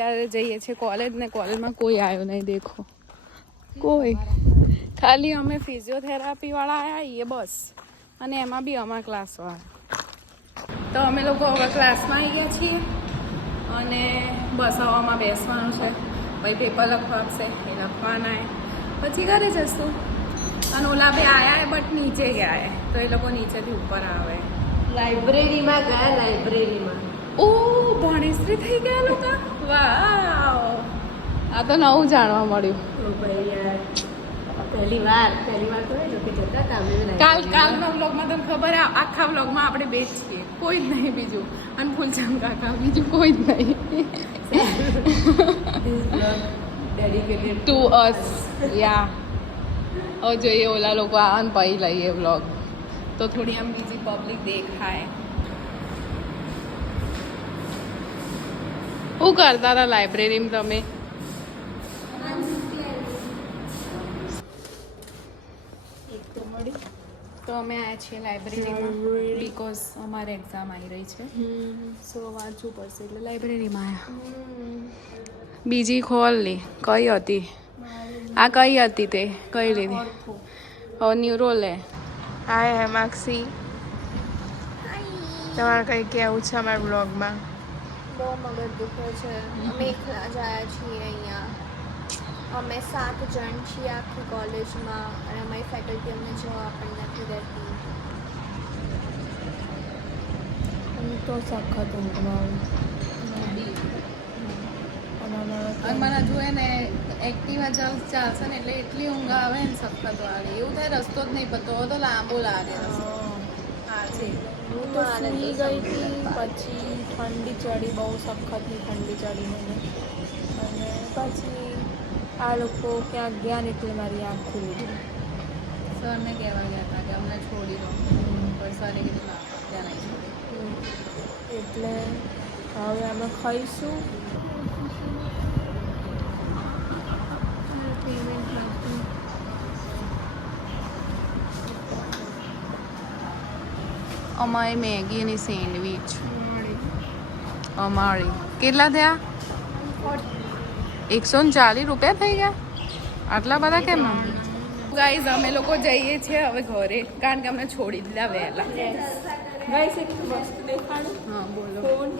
અત્યારે જઈએ છીએ કોલેજ ને કોલેજમાં કોઈ આવ્યો નહીં દેખો કોઈ ખાલી અમે ફિઝિયોથેરાપી વાળા આવ્યા બસ અને એમાં બી અમારા ક્લાસવાળા તો અમે લોકો હવે ક્લાસમાં આવી ગયા છીએ અને બસ હવામાં બેસવાનું છે પછી પેપર લખવા આપશે એ લખવાના પછી ઘરે જશું અને ઓલા બે આવ્યા બટ નીચે ગયા તો એ લોકો નીચેથી ઉપર આવે લાઇબ્રેરીમાં ગયા લાઇબ્રેરીમાં ઓ ભણેશ્રી થઈ ગયા લોકો વાવ આ તો નવું જાણવા મળ્યું ભાઈ યાર પહેલી વાર તો એ લોકો જતા હતા અમે કાલના વ્લોગમાં તમને ખબર આખા વ્લોગમાં આપણે બે જ છીએ કોઈ જ નહીં બીજું અને ફૂલચંદ કાકા બીજું કોઈ જ નહીં ડેડિકેટેડ ટુ અસ યા હવે જોઈએ ઓલા લોકો આને પછી લઈએ વ્લોગ તો થોડી આમ બીજી પબ્લિક દેખાય શું કરતા હતા લાઇબ્રેરીમાં તમે તો અમે આવ્યા છીએ લાઇબ્રેરીમાં બીકોઝ અમારે એક્ઝામ આવી રહી છે સો વાંચવું પડશે એટલે લાઇબ્રેરીમાં આવ્યા બીજી ખોલ લી કઈ હતી આ કઈ હતી તે કઈ લીધી હવે ન્યુરો લે હાય હેમાક્ષી તમારે કંઈ કહેવું છે અમારા બ્લોગમાં બહુ મગજ દુખે છે અમે એકલા જ આવ્યા છીએ અહીંયા અમે 7 જણ છીએ આખી કોલેજમાં અને અમારી ફેકલ્ટી અમને જવા પણ નથી દેતી તો સખત ઊંઘમાં અને મને જોઈએ ને એક્ટિવા ચાલશે ને એટલે એટલી ઊંઘ આવે ને સખત વાળી એવું થાય રસ્તો જ નહીં પતો તો લાંબો લાગે રસ્તો હા છે હું તો સૂઈ ગઈ હતી પછી ઠંડી ચડી બહુ સખતની ઠંડી ચડી મને અને પછી આ લોકો ક્યાંક ગયા ને એટલે મારી આંખ ખુલી ગઈ સરને કહેવા ગયા હતા કે અમને છોડી દો પણ સરે કીધું ના ત્યાં નહીં છોડી એટલે હવે અમે ખાઈશું અમારી મેગીની સેન્ડવીચ અમારી કેટલા થયા 140 રૂપિયા થઈ ગયા આટલા બધા કેમ ગાઈઝ અમે લોકો જઈએ છીએ હવે ઘરે કારણ કે અમને છોડી દીધા વહેલા ગાઈસ એક વસ્તુ દેખાડું હા બોલો ફોન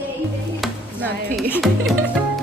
નથી